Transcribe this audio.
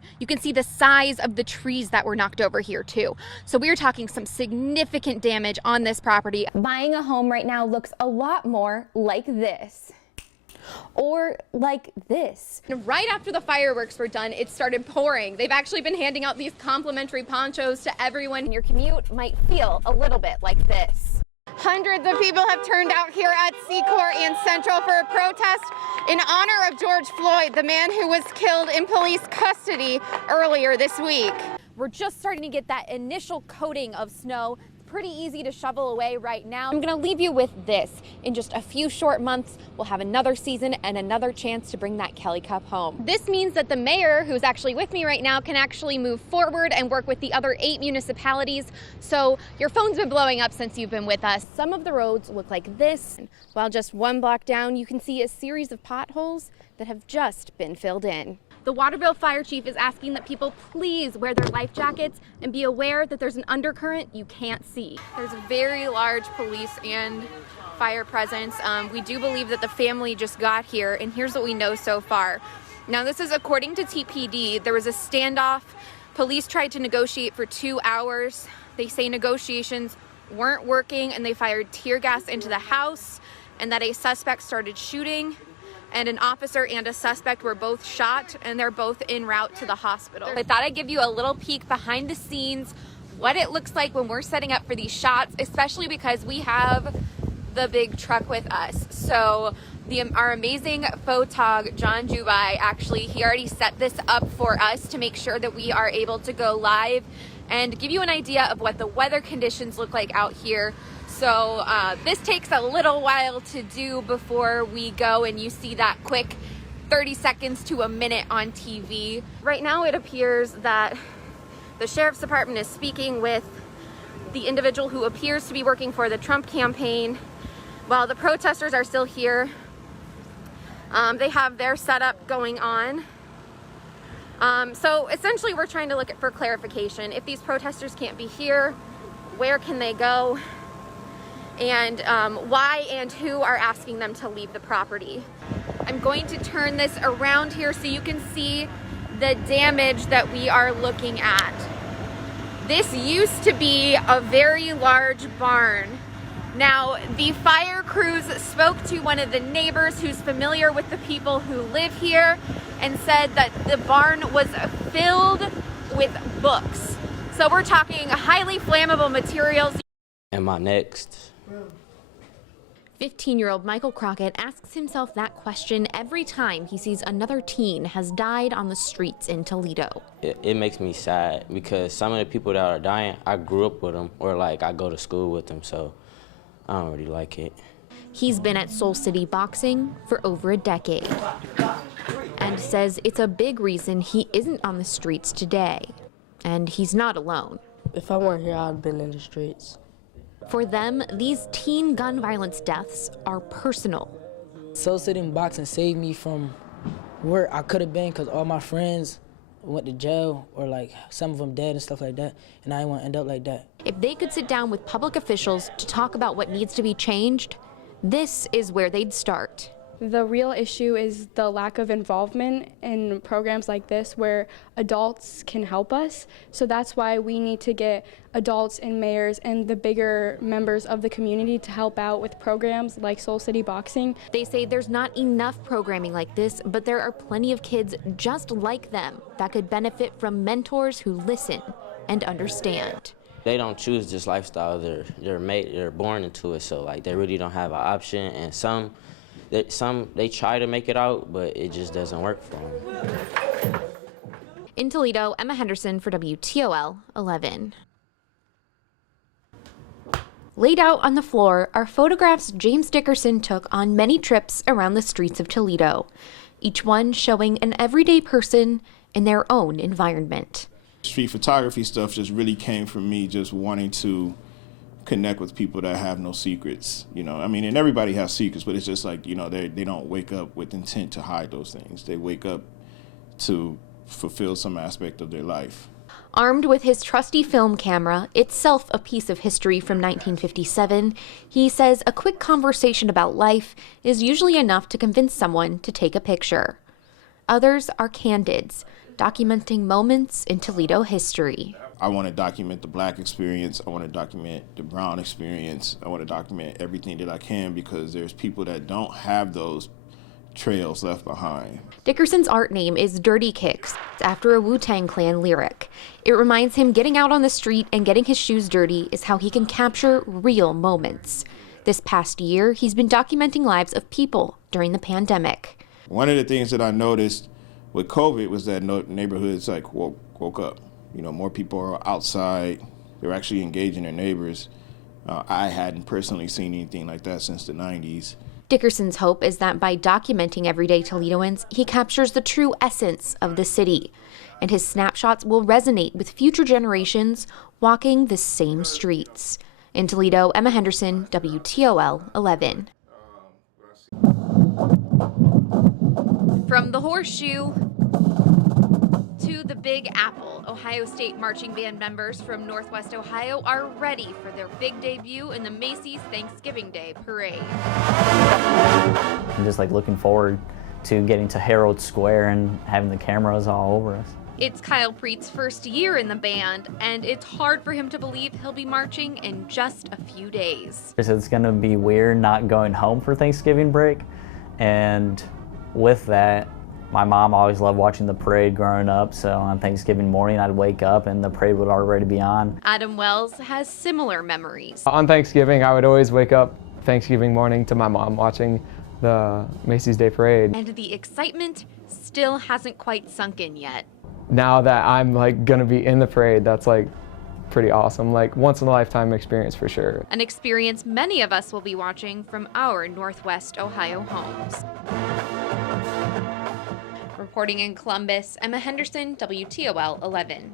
again. You can see the size of the trees that were knocked over here too. So we are talking some significant damage on this property. Buying a home right now looks a lot more like this. Or like this. Right after the fireworks were done, it started pouring. They've actually been handing out these complimentary ponchos to everyone. Your commute might feel a little bit like this. Hundreds of people have turned out here at Secor and Central for a protest in honor of George Floyd, the man who was killed in police custody earlier this week. We're just starting to get that initial coating of snow. Pretty easy to shovel away right now. I'm gonna leave you with this. In just a few short months, we'll have another season and another chance to bring that Kelly Cup home. This means that the mayor, who's actually with me right now, can actually move forward and work with the other 8 municipalities. So your phone's been blowing up since you've been with us. Some of the roads look like this, while just 1 block down, you can see a series of potholes that have just been filled in. The Waterville Fire Chief is asking that people please wear their life jackets and be aware that there's an undercurrent you can't see. There's a very large police and fire presence. We do believe that the family just got here, and here's what we know so far. Now, this is according to TPD. There was a standoff. Police tried to negotiate for 2 hours. They say negotiations weren't working, and they fired tear gas into the house, and that a suspect started shooting. And an officer and a suspect were both shot, and they're both en route to the hospital. I thought I'd give you a little peek behind the scenes, what it looks like when we're setting up for these shots, especially because we have the big truck with us. So our amazing photog, John Jubai, actually, he already set this up for us to make sure that we are able to go live and give you an idea of what the weather conditions look like out here. So this takes a little while to do before we go and you see that quick 30 seconds to a minute on TV. Right now it appears that the Sheriff's Department is speaking with the individual who appears to be working for the Trump campaign while the protesters are still here. They have their setup going on. So essentially we're trying to look for clarification. If these protesters can't be here, where can they go? And why and who are asking them to leave the property. I'm going to turn this around here so you can see the damage that we are looking at. This used to be a very large barn. Now, the fire crews spoke to one of the neighbors who's familiar with the people who live here and said that the barn was filled with books. So we're talking highly flammable materials. Am I next? 15-year-old Michael Crockett asks himself that question every time he sees another teen has died on the streets in Toledo. It makes me sad because some of the people that are dying, I grew up with them, or like I go to school with them, so I don't really like it. He's been at Soul City Boxing for over a decade and says it's a big reason he isn't on the streets today. And he's not alone. If I weren't here, I'd have been in the streets. For them, these teen gun violence deaths are personal. Soul City Boxing saved me from where I could have been because all my friends went to jail or like some of them dead and stuff like that, and I didn't want to end up like that. If they could sit down with public officials to talk about what needs to be changed, this is where they'd start. The real issue is the lack of involvement in programs like this where adults can help us. So that's why we need to get adults and mayors and the bigger members of the community to help out with programs like Soul City Boxing. They say there's not enough programming like this, but there are plenty of kids just like them that could benefit from mentors who listen and understand. They don't choose this lifestyle, they're born into it, so like they really don't have an option, and some they try to make it out, but it just doesn't work for them. In Toledo, Emma Henderson for WTOL 11. Laid out on the floor are photographs James Dickerson took on many trips around the streets of Toledo, each one showing an everyday person in their own environment. Street photography stuff just really came from me just wanting to connect with people that have no secrets, you know. I mean, and everybody has secrets, but it's just like, you know, they don't wake up with intent to hide those things. They wake up to fulfill some aspect of their life. Armed with his trusty film camera, itself a piece of history from 1957, he says a quick conversation about life is usually enough to convince someone to take a picture. Others are candids, documenting moments in Toledo history. I want to document the Black experience. I want to document the brown experience. I want to document everything that I can, because there's people that don't have those trails left behind. Dickerson's art name is Dirty Kicks, after a Wu-Tang Clan lyric. It reminds him getting out on the street and getting his shoes dirty is how he can capture real moments. This past year, he's been documenting lives of people during the pandemic. One of the things that I noticed with COVID was that neighborhoods woke up. You know, more people are outside. They're actually engaging their neighbors. I hadn't personally seen anything like that since the 90s. Dickerson's hope is that by documenting everyday Toledoans, he captures the true essence of the city, and his snapshots will resonate with future generations walking the same streets. In Toledo, Emma Henderson, WTOL 11. From the Horseshoe to the Big Apple, Ohio State marching band members from Northwest Ohio are ready for their big debut in the Macy's Thanksgiving Day Parade. I'm just looking forward to getting to Herald Square and having the cameras all over us. It's Kyle Preet's first year in the band, and it's hard for him to believe he'll be marching in just a few days. It's going to be weird not going home for Thanksgiving break, and with that, my mom always loved watching the parade growing up, so on Thanksgiving morning I'd wake up and the parade would already be on. Adam Wells has similar memories. On Thanksgiving, I would always wake up Thanksgiving morning to my mom watching the Macy's Day Parade. And the excitement still hasn't quite sunk in yet. Now that I'm gonna be in the parade, that's pretty awesome. Once in a lifetime experience for sure. An experience many of us will be watching from our Northwest Ohio homes. Reporting in Columbus, Emma Henderson, WTOL 11.